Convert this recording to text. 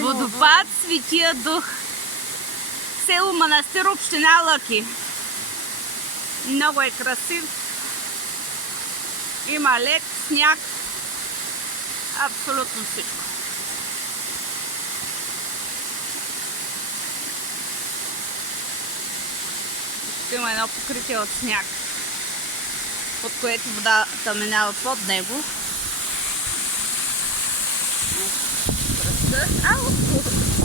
Водопад Светия Дух. Село Манастир, община Лъки. Много е красив. Има лед, сняг. Абсолютно всичко. Има едно покритие от сняг, под което водата минава под него. Ау!